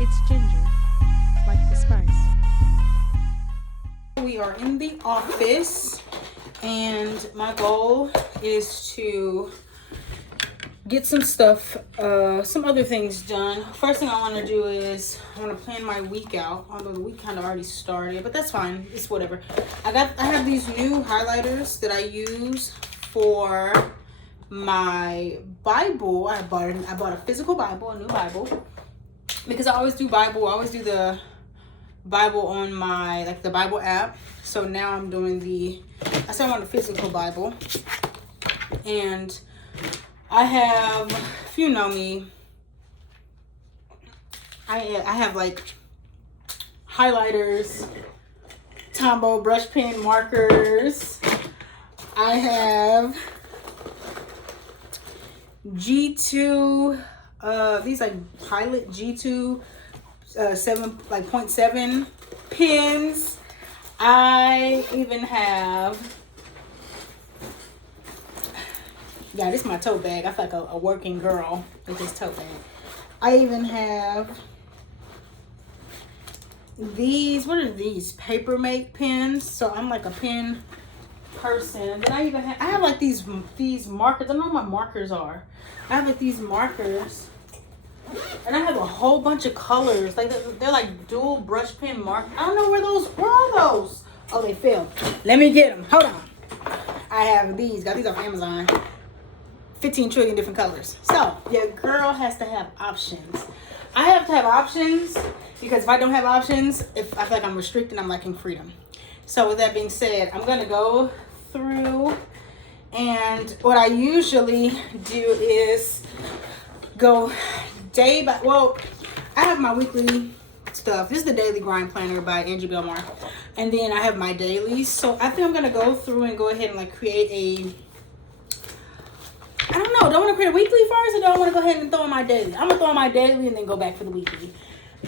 It's ginger, like the spice. We are in the office, and my goal is to get some stuff, some other things done. First thing I want to do is I want to plan my week out, although the week kind of already started, but that's fine. It's whatever. I have these new highlighters that I use for my Bible. I bought a physical Bible, a new Bible, because I always do Bible. I always do the Bible on my the Bible app. So now I'm doing I said I want a physical Bible, and I have, if you know me, I have like highlighters, Tombow brush pen markers. I have G2, these like Pilot G2 0.7 pins. I even have, yeah, this is my tote bag. I feel like a working girl with this tote bag. I even have these, what are these? Papermate pens. So I'm like a pen person. Then I have like these markers. I don't know what my markers are. I have like these markers. And I have a whole bunch of colors. Like they're like dual brush pen markers. I don't know where are those? Oh, they fell. Let me get them. Hold on. I have these. Got these off Amazon. 15 trillion different colors. So your girl has to have options. I have to have options because if I don't have options, if I feel like I'm restricted, I'm lacking freedom. So with that being said, I'm gonna go through, and what I usually do is go day by, I have my weekly stuff. This is the Daily Grind Planner by Angie Belmar. And then I have my dailies. So I think I'm going to go through and go ahead and like create I don't know. Do I want to create a weekly first, or do I want to go ahead and throw in my daily? I'm going to throw in my daily and then go back for the weekly.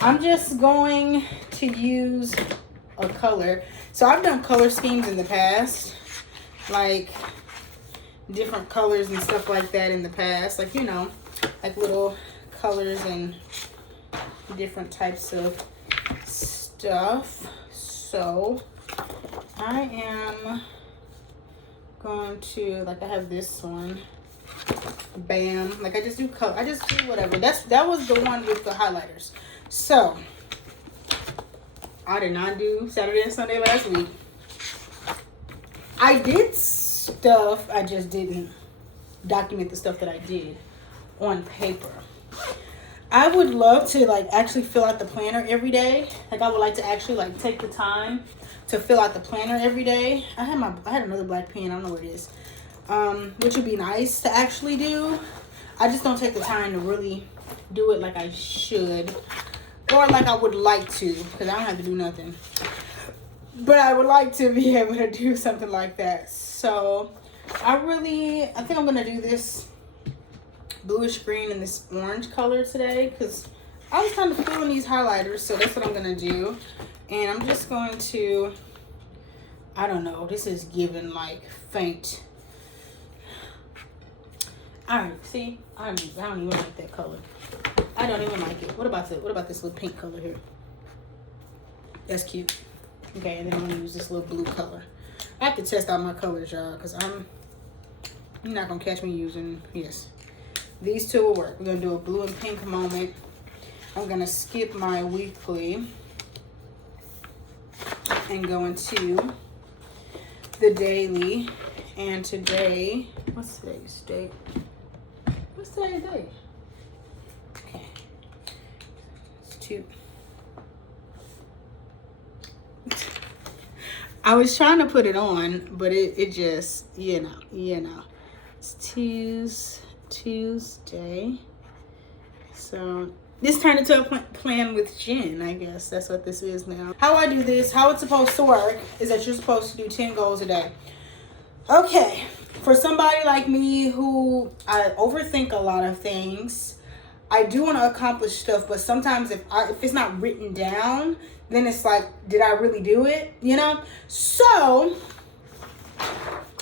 I'm just going to use a color. So I've done color schemes in the past. Like different colors and stuff like that in the past. Like, you know, like little colors and different types of stuff. So I am going to, like, I have this one. Bam. Like I just do color. I just do whatever. That was the one with the highlighters. So I did not do Saturday and Sunday last week. I did stuff. I just didn't document the stuff that I did on paper. I would love to like actually fill out the planner every day. Like I would like to actually like take the time to fill out the planner every day. I had another black pen. I don't know where it is. Which would be nice to actually do. I just don't take the time to really do it like I should, or like I would like to, because I don't have to do nothing. But I would like to be able to do something like that. So I think I'm gonna do this bluish green and this orange color today, because I was kind of feeling these highlighters. So that's what I'm gonna do. And I'm just going to, I don't know, this is giving like faint. Alright, see, I don't even like that color. I don't even like it. What about this little pink color here? That's cute. Okay, and then I'm gonna use this little blue color. I have to test out my colors, y'all, because you're not gonna catch me using, yes. These two will work. We're gonna do a blue and pink moment. I'm gonna skip my weekly and go into the daily. And today, what's today's date? What's today's date? Okay. It's 2. I was trying to put it on, but it just, you know. It's Tuesday. So this turned into a plan with Jen, I guess. That's what this is now. How I do this, how it's supposed to work, is that you're supposed to do 10 goals a day. Okay, for somebody like me who I overthink a lot of things, I do want to accomplish stuff, but sometimes if it's not written down, then it's like, did I really do it? You know? So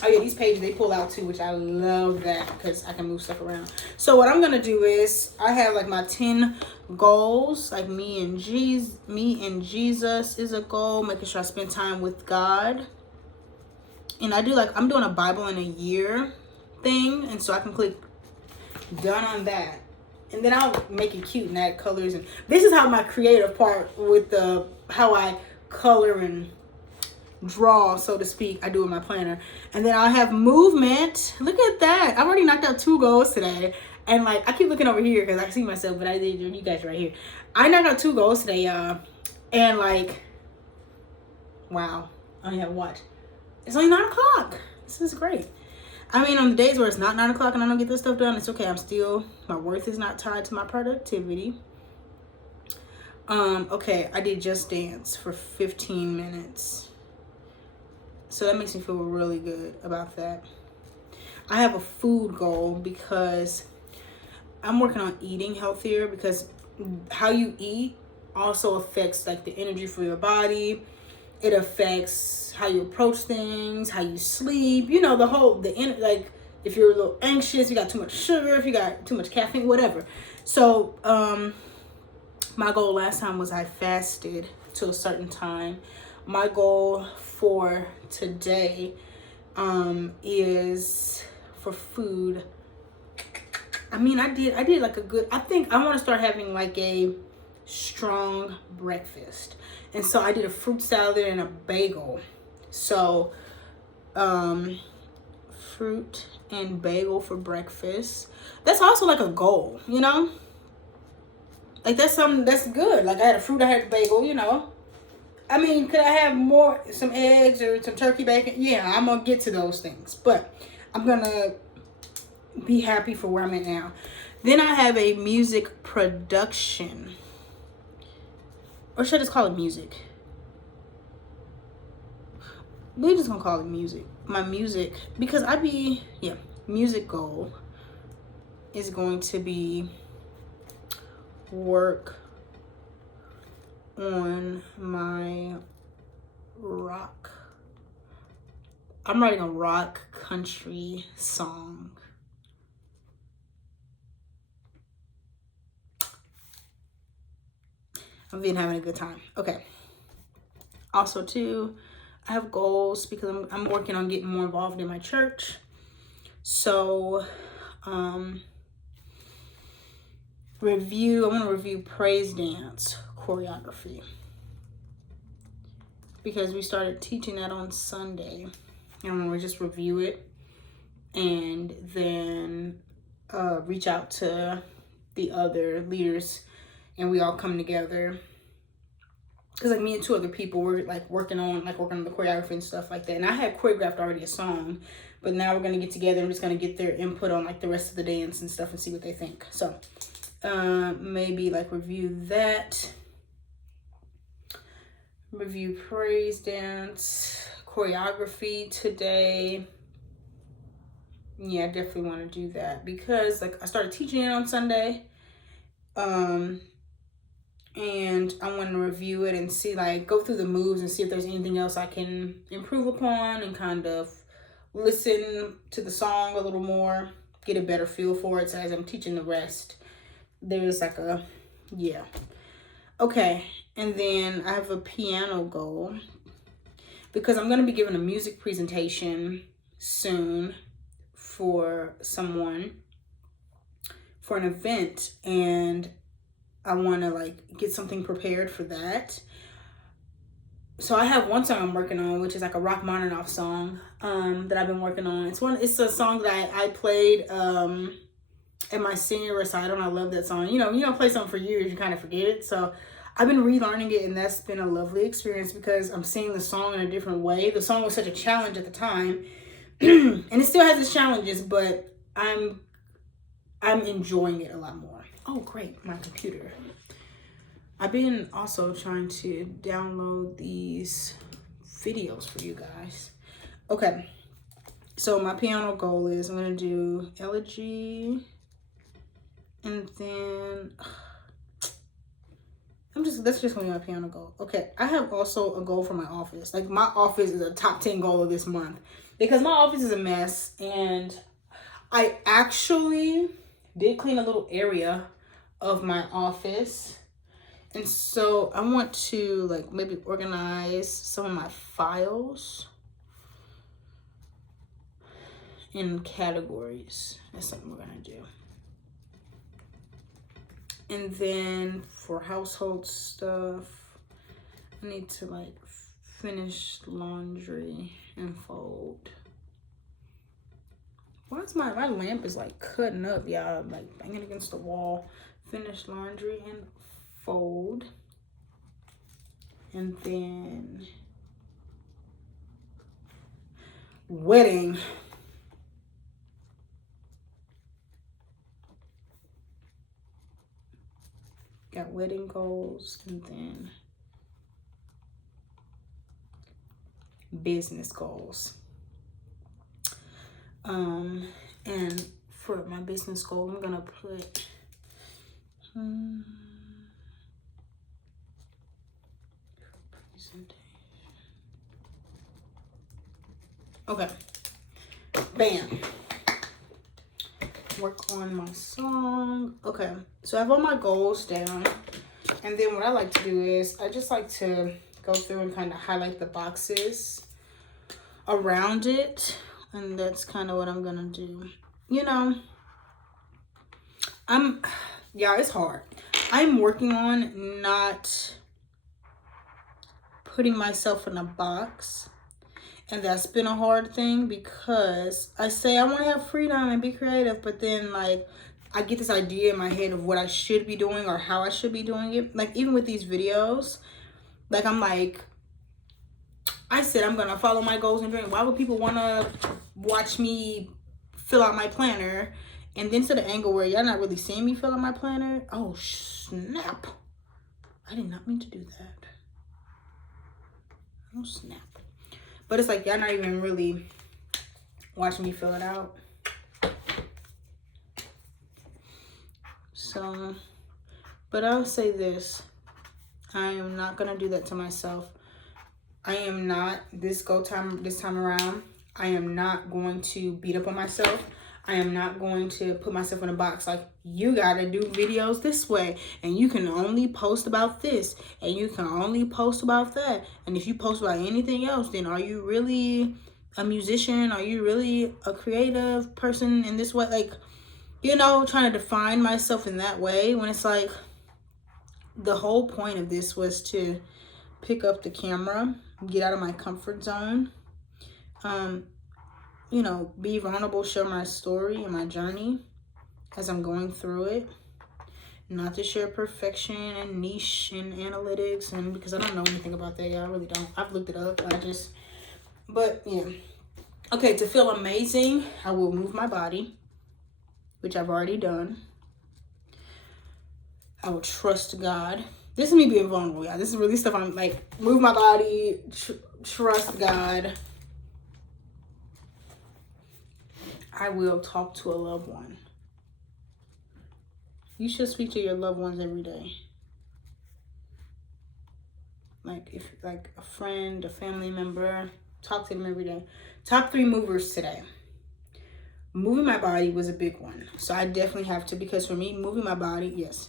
Oh yeah, these pages they pull out too, which I love that because I can move stuff around. So what I'm gonna do is I have like my 10 goals, like me and Jesus is a goal, making sure I spend time with God. And I do like I'm doing a Bible in a year thing, and so I can click done on that. And then I'll make it cute and add colors, and this is how my creative part with the how I color and draw, so to speak, I do in my planner. And then I'll have movement. Look at that. I've already knocked out 2 goals today. And like I keep looking over here because I see myself, but I did you guys right here. I knocked out 2 goals today, y'all. And like, wow. I only have what? It's only 9 o'clock. This is great. I mean, on the days where it's not 9 o'clock and I don't get this stuff done, it's okay. I'm still, my worth is not tied to my productivity. Okay, I did Just Dance for 15 minutes. So that makes me feel really good about that. I have a food goal because I'm working on eating healthier, because how you eat also affects like the energy for your body. It affects how you approach things, how you sleep, you know, like if you're a little anxious, you got too much sugar, if you got too much caffeine, whatever. So my goal last time was I fasted to a certain time. My goal for today is for food. I mean, I did like a good, I think I want to start having like a strong breakfast. And so I did a fruit salad and a bagel. So fruit and bagel for breakfast. That's also like a goal, you know? Like that's something that's good. Like I had a fruit, I had a bagel, you know? I mean, could I have more, some eggs or some turkey bacon? Yeah, I'm going to get to those things. But I'm going to be happy for where I'm at now. Then I have a music production. Or should I just call it music? We're just going to call it music. My music, because music goal is going to be work on my rock. I'm writing a rock country song. I've been having a good time. Okay. Also too, I have goals because I'm working on getting more involved in my church. So I want to review praise dance choreography, because we started teaching that on Sunday, and we'll just review it and then reach out to the other leaders, and we all come together. Because like me and 2 other people were like working on the choreography and stuff like that. And I had choreographed already a song, but now we're gonna get together and just gonna get their input on like the rest of the dance and stuff and see what they think. So maybe like review that. Review praise dance choreography today. Yeah, I definitely want to do that because like I started teaching it on Sunday. And I want to review it and see, like, go through the moves and see if there's anything else I can improve upon, and kind of listen to the song a little more, get a better feel for it. So as I'm teaching the rest, there's like okay. And then I have a piano goal because I'm going to be giving a music presentation soon for someone for an event, and I want to like get something prepared for that. So I have one song I'm working on, which is like a Rachmaninoff song that I've been working on. It's a song that I played at my senior recital, and I love that song. You don't play something for years, you kind of forget it. So I've been relearning it, and that's been a lovely experience because I'm seeing the song in a different way. The song was such a challenge at the time, and it still has its challenges, but I'm enjoying it a lot more. Oh, great, my computer. I've been also trying to download these videos for you guys. Okay, so my piano goal is I'm gonna do elegy, and then I'm just that's just gonna be my piano goal. Okay, I have also a goal for my office. Like my office is a top 10 goal of this month because my office is a mess, and I actually did clean a little area of my office. And so I want to like maybe organize some of my files in categories. That's something we're gonna do. And then for household stuff, I need to like finish laundry and fold. Why is my lamp is like cutting up, y'all? Like banging against the wall. Finish laundry and fold. And then wedding. Got wedding goals, and then business goals. And for my business goal, I'm gonna put presentation. Okay, bam. Work on my song. Okay, so I have all my goals down, and then what I like to do is I just like to go through and kind of highlight the boxes around it, and that's kind of what I'm gonna do. You know, it's hard. I'm working on not putting myself in a box. And that's been a hard thing because I say I want to have freedom and be creative, but then like I get this idea in my head of what I should be doing or how I should be doing it. Like even with these videos, like I'm like, I said I'm going to follow my goals and dreams. Why would people want to watch me fill out my planner? And then to the angle where y'all not really seeing me fill out my planner. Oh, snap. I did not mean to do that. Oh, snap. But it's like y'all not even really watching me fill it out. So, but I'll say this. I am not going to do that to myself. I am not, this time around, I am not going to beat up on myself. I am not going to put myself in a box like, you got to do videos this way, and you can only post about this, and you can only post about that. And if you post about anything else, then are you really a musician? Are you really a creative person in this way? Like, you know, trying to define myself in that way when it's like the whole point of this was to pick up the camera, get out of my comfort zone, you know, be vulnerable, share my story and my journey as I'm going through it. Not to share perfection and niche and analytics, and because I don't know anything about that, y'all. I really don't. I've looked it up. But yeah. Okay, to feel amazing, I will move my body, which I've already done. I will trust God. This is me being vulnerable, y'all. This is really stuff I'm like, move my body, trust God. I will talk to a loved one. You should speak to your loved ones every day. Like if like a friend, a family member, talk to them every day. Top 3 movers today. Moving my body was a big one. So I definitely have to, because for me, moving my body, yes.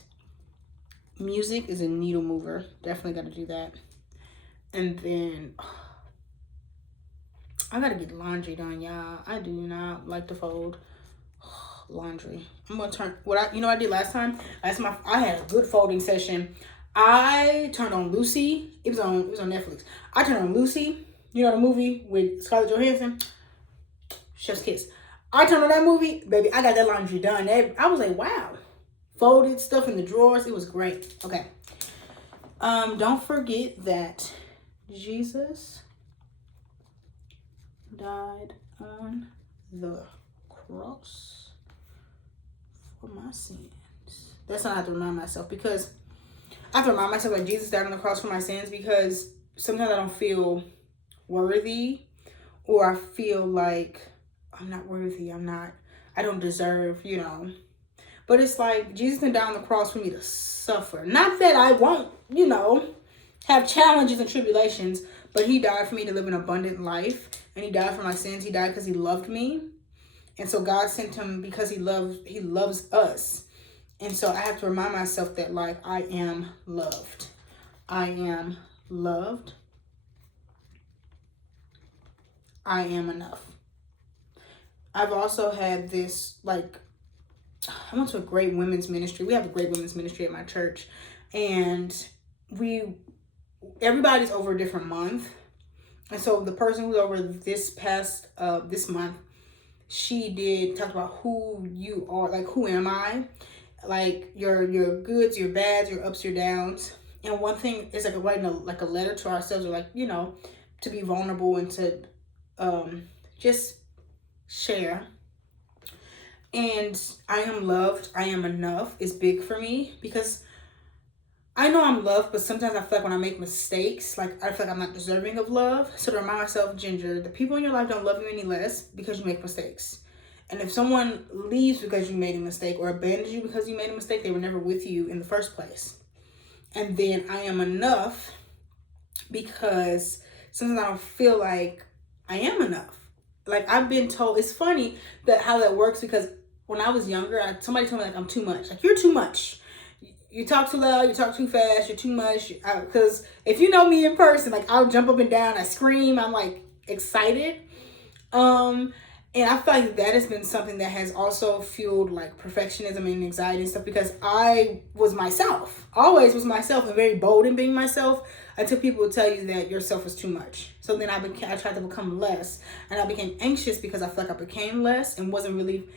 Music is a needle mover. Definitely got to do that. And then I got to get laundry done, y'all. I do not like to fold laundry. I'm going to turn what I did last time. I had a good folding session. I turned on Lucy. It was on Netflix. I turned on Lucy. You know the movie with Scarlett Johansson? Chef's Kiss. I turned on that movie, baby. I got that laundry done. I was like, wow. Folded stuff in the drawers. It was great. Okay. Don't forget that Jesus died on the cross for my sins. That's what I have to remind myself, because I have to remind myself that Jesus died on the cross for my sins, because sometimes I don't feel worthy, or I feel like I'm not worthy. I don't deserve, you know. But it's like Jesus didn't die on the cross for me to suffer. Not that I won't, you know, have challenges and tribulations, but he died for me to live an abundant life. And he died for my sins. He died because he loved me. And so God sent him because he loves us. And so I have to remind myself that, like, I am loved. I am loved. I am enough. I've also had this, like, I went to a great women's ministry. We have a great women's ministry at my church. And everybody's over a different month. And so the person who's over this month, she talk about who you are, like, who am I? Like, your goods, your bads, your ups, your downs. And one thing is like writing a letter to ourselves, or, like, you know, to be vulnerable and to just share. And I am loved, I am enough is big for me, because I know I'm loved, but sometimes I feel like when I make mistakes, like, I feel like I'm not deserving of love. So to remind myself, Ginger, the people in your life don't love you any less because you make mistakes. And if someone leaves because you made a mistake, or abandons you because you made a mistake, they were never with you in the first place. And then I am enough because sometimes I don't feel like I am enough. Like, I've been told, it's funny that how that works, because when I was younger, somebody told me, like, I'm too much. Like, you're too much. You talk too loud, you talk too fast, you're too much. Because if you know me in person, like, I'll jump up and down, I scream, I'm, like, excited. And I feel like that has been something that has also fueled, like, perfectionism and anxiety and stuff, because I was myself, always was myself, and very bold in being myself, until people would tell you that yourself is too much. So then I tried to become less, and I became anxious because I felt like I became less and wasn't really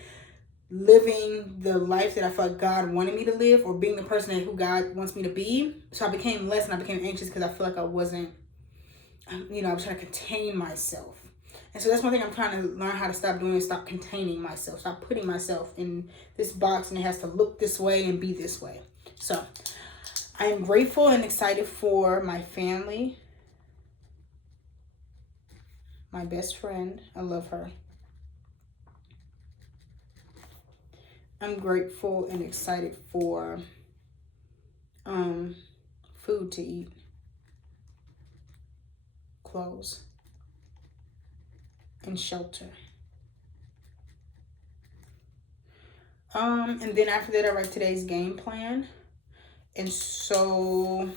living the life that I felt like God wanted me to live, or being the person who God wants me to be. So I became less, and I became anxious because I feel like I wasn't, you know, I was trying to contain myself. And so that's one thing I'm trying to learn how to stop doing, is stop containing myself. Stop putting myself in this box and it has to look this way and be this way. So I am grateful and excited for my family. My best friend, I love her. I'm grateful and excited for food to eat, clothes, and shelter. And then after that, I write today's game plan. And so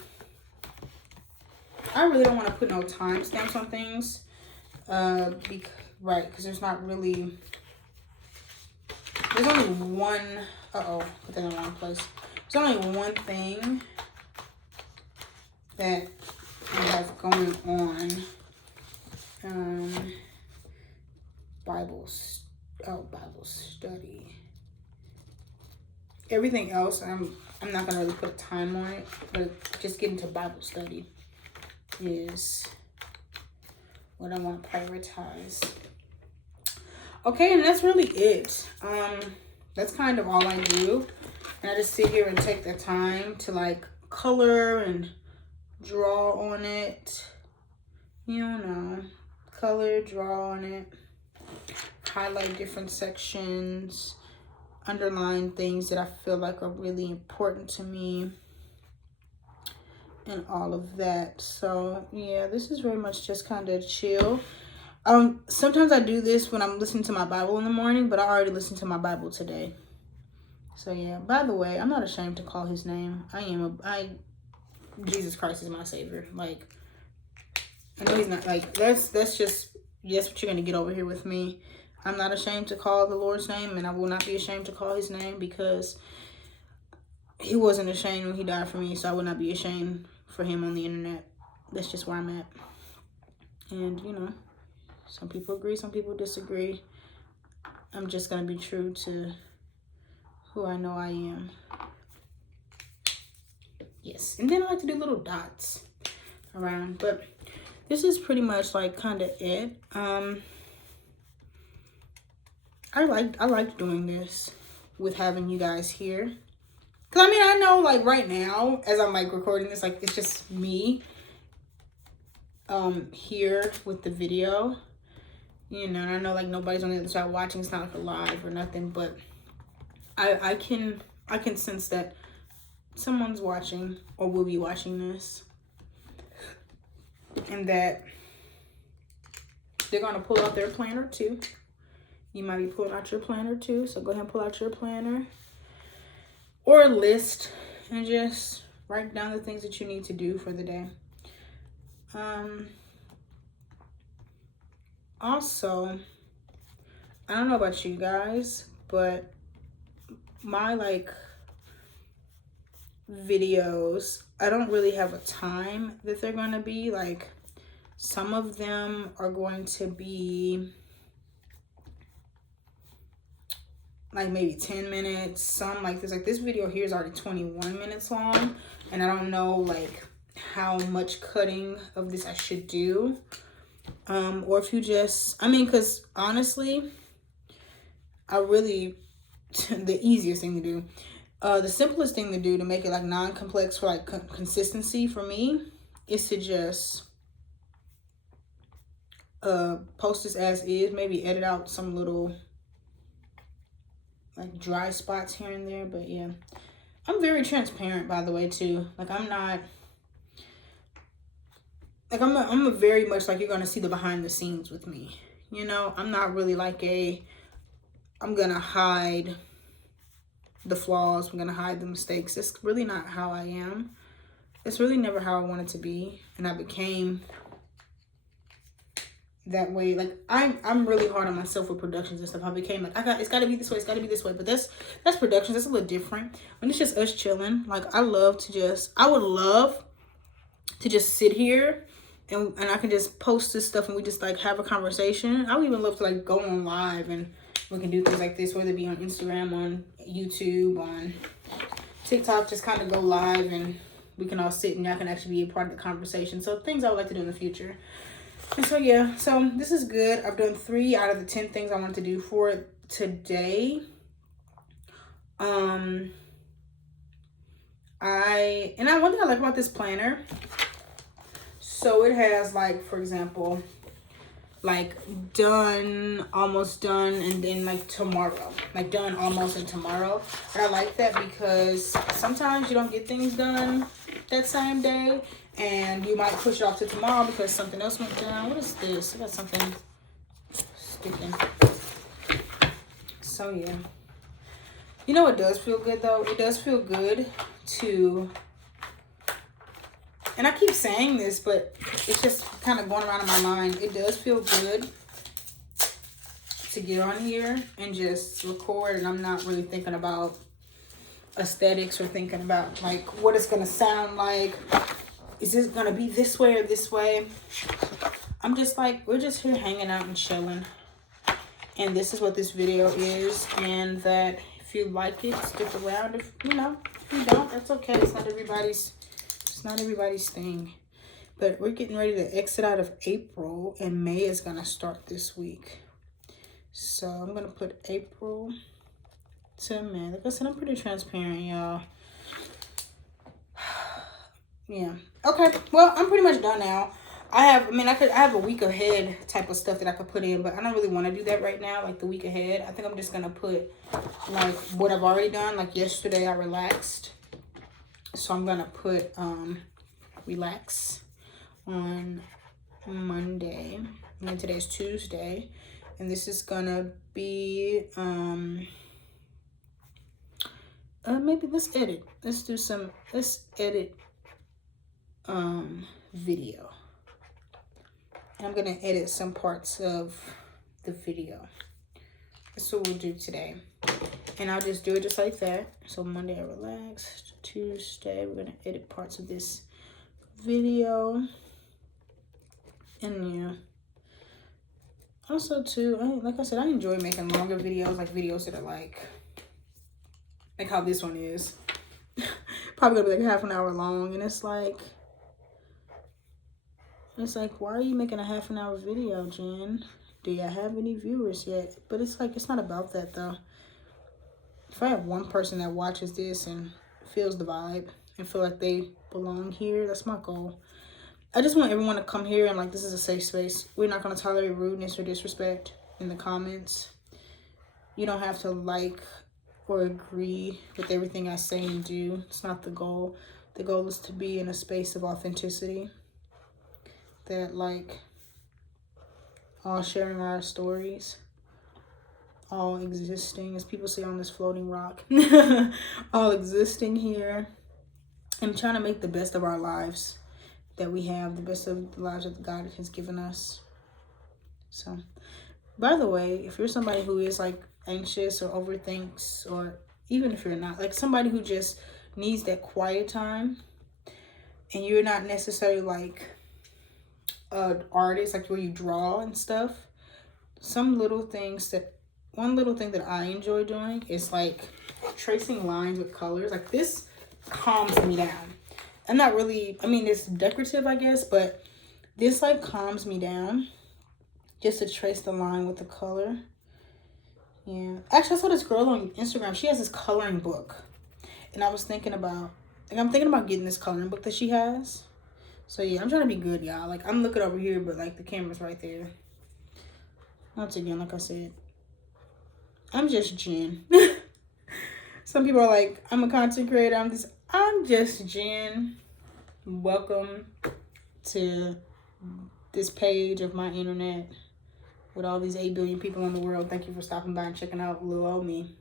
I really don't want to put no timestamps on things. Because there's not really, there's only one, put that in the wrong place. There's only one thing that I have going on. Bible study. Everything else, I'm not gonna really put a time on it, but just getting to Bible study is what I want to prioritize. Okay, and that's really it. That's kind of all I do. And I just sit here and take the time to, like, color and draw on it. You know, color, draw on it. Highlight different sections. Underline things that I feel like are really important to me. And all of that. So, yeah, this is very much just kind of chill. Sometimes I do this when I'm listening to my Bible in the morning, but I already listened to my Bible today. So, yeah, by the way, I'm not ashamed to call his name. Jesus Christ is my savior. Like, I know he's not, like, that's what you're going to get over here with me. I'm not ashamed to call the Lord's name, and I will not be ashamed to call his name, because he wasn't ashamed when he died for me, so I would not be ashamed for him on the internet. That's just where I'm at. And, you know, some people agree, some people disagree. I'm just going to be true to who I know I am. Yes. And then I like to do little dots around. But this is pretty much, like, kind of it. I like doing this with having you guys here. Because, I mean, I know, like, right now, as I'm, like, recording this, like, it's just me here with the video. You know, and I know, like, nobody's on the other side watching. It's not like a live or nothing, but I can sense that someone's watching or will be watching this, and that they're gonna pull out their planner too. You might be pulling out your planner too, so go ahead and pull out your planner or a list and just write down the things that you need to do for the day. Also, I don't know about you guys, but my like videos, I don't really have a time that they're gonna be. Like, some of them are going to be like maybe 10 minutes. Some like this video here is already 21 minutes long, and I don't know like how much cutting of this I should do. Or if you just, I mean, because honestly, the easiest thing to do, the simplest thing to do to make it like non-complex for like consistency for me is to just post this as is, maybe edit out some little like dry spots here and there. But yeah, I'm very transparent, by the way, too. Like, I'm not like, I'm a very much like, you're gonna see the behind the scenes with me, you know. I'm not really like I'm gonna hide the flaws, I'm gonna hide the mistakes. It's really not how I am. It's really never how I wanted to be, and I became that way. Like, I'm really hard on myself with productions and stuff. I became like, it's gotta be this way, it's gotta be this way. But that's productions. That's a little different. When it's just us chilling, like, I would love to just sit here and I can just post this stuff and we just like have a conversation. I would even love to like go on live and we can do things like this, whether it be on Instagram, on YouTube, on TikTok, just kind of go live and we can all sit and y'all can actually be a part of the conversation. So things I would like to do in the future. And so yeah, so this is good. I've done 3 out of the 10 things I wanted to do for today. One thing I like about this planner, so it has like, for example, like done, almost done, and then like tomorrow, like done, almost, and tomorrow. And I like that because sometimes you don't get things done that same day, and you might push it off to tomorrow because something else went down. What is this? I got something sticking. So yeah, you know what does feel good though? It does feel good to, and I keep saying this, but it's just kind of going around in my mind. It does feel good to get on here and just record, and I'm not really thinking about aesthetics or thinking about like what it's gonna sound like. Is this gonna be this way or this way? I'm just like, we're just here hanging out and chilling, and this is what this video is. And that if you like it, stick around. If you don't, that's okay. It's not everybody's thing. But we're getting ready to exit out of April, and May is gonna start this week. So I'm gonna put April to May. Like I said, I'm pretty transparent, y'all. Yeah. Okay. Well, I'm pretty much done now. I have a week ahead type of stuff that I could put in, but I don't really want to do that right now, like the week ahead. I think I'm just gonna put like what I've already done. Like yesterday I relaxed, so I'm gonna put relax on Monday, and then today's Tuesday, and this is gonna be maybe let's edit video, and I'm gonna edit some parts of the video. That's what we'll do today, and I'll just do it just like that. So Monday I relaxed, Tuesday we're gonna edit parts of this video, and yeah, also too, like I said, I enjoy making longer videos, like videos that are like how this one is. Probably gonna be like half an hour long, and it's like, why are you making a half an hour video, Jen? Do you have any viewers yet? But it's like, it's not about that though. If I have one person that watches this and feels the vibe and feel like they belong here, that's my goal. I just want everyone to come here and like, this is a safe space. We're not gonna tolerate rudeness or disrespect in the comments. You don't have to like or agree with everything I say and do. It's not the goal. The goal is to be in a space of authenticity, that like all sharing our stories, all existing, as people say, on this floating rock, all existing here, and trying to make the best of our lives that we have, the best of the lives that God has given us. So, by the way, if you're somebody who is like anxious or overthinks, or even if you're not, like somebody who just needs that quiet time, and you're not necessarily like an artist, like where you draw and stuff, one little thing that I enjoy doing is like tracing lines with colors. Like this calms me down. I'm not really, I mean, it's decorative, I guess, but this like calms me down just to trace the line with the color. Yeah. Actually, I saw this girl on Instagram. She has this coloring book. And I was thinking about, I'm thinking about getting this coloring book that she has. So yeah, I'm trying to be good, y'all. Like, I'm looking over here, but like the camera's right there. Once again, like I said, I'm just Jen. Some people are like, I'm a content creator. I'm just Jen. Welcome to this page of my internet with all these 8 billion people in the world. Thank you for stopping by and checking out little old me.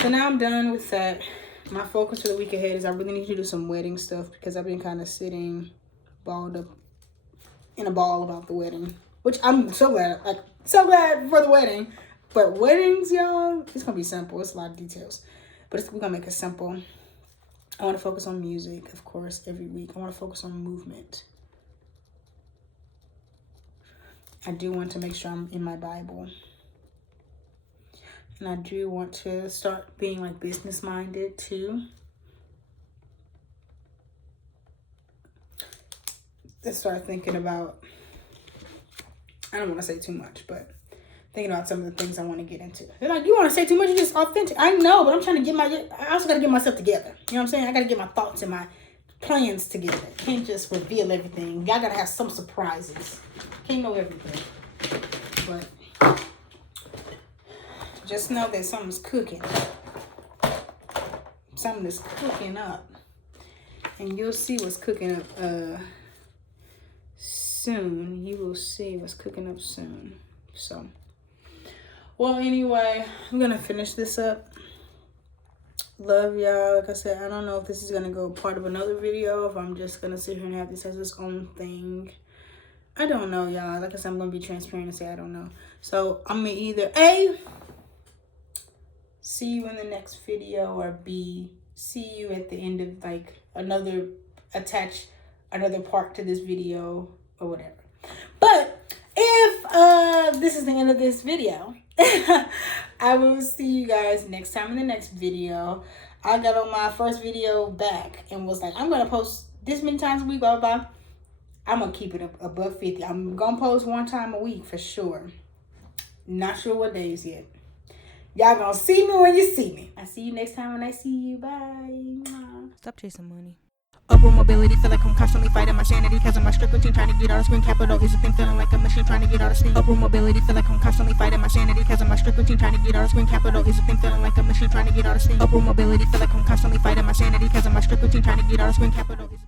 So now I'm done with that. My focus for the week ahead is I really need to do some wedding stuff, because I've been kind of sitting balled up in a ball about the wedding, which I'm so glad for the wedding. But weddings, y'all, it's gonna be simple. It's a lot of details, but we're gonna make it simple. I want to focus on music, of course, every week. I want to focus on movement. I do want to make sure I'm in my Bible. And I do want to start being like business minded too. Let's start thinking about, I don't want to say too much, but thinking about some of the things I want to get into. They're like, you want to say too much? You're just authentic. I know, but I'm trying to I also got to get myself together. You know what I'm saying? I got to get my thoughts and my plans together. Can't just reveal everything. Y'all got to have some surprises. Can't know everything. But just know that something's cooking. Something is cooking up. And you'll see what's cooking up soon. You will see what's cooking up soon. So, well, anyway, I'm going to finish this up. Love y'all. Like I said, I don't know if this is going to go part of another video, if I'm just going to sit here and have this as its own thing. I don't know, y'all. Like I said, I'm going to be transparent and say I don't know. So, I'm going to either A, see you in the next video, or B, see you at the end of like attach another part to this video or whatever. But if this is the end of this video, I will see you guys next time in the next video. I got on my first video back and was like, I'm going to post this many times a week, blah, blah, blah. I'm going to keep it above 50. I'm going to post 1 time a week for sure. Not sure what days yet. Y'all gonna see me when you see me. I see you next time when I see you. Bye. Stop chasing money. Upward mobility, feel like I'm constantly fighting my sanity, cause of my strict routine trying to get out of screen. Capital is a thing, feeling like a machine trying to get out of steam. Upward mobility, feel like I'm constantly fighting my sanity, cause of my strict routine trying to get out of screen. Capital is a thing, feeling like a machine trying to get out of steam. Upward mobility, feel like I'm constantly fighting my sanity, cause of my strict routine trying to get out of screen. Capital is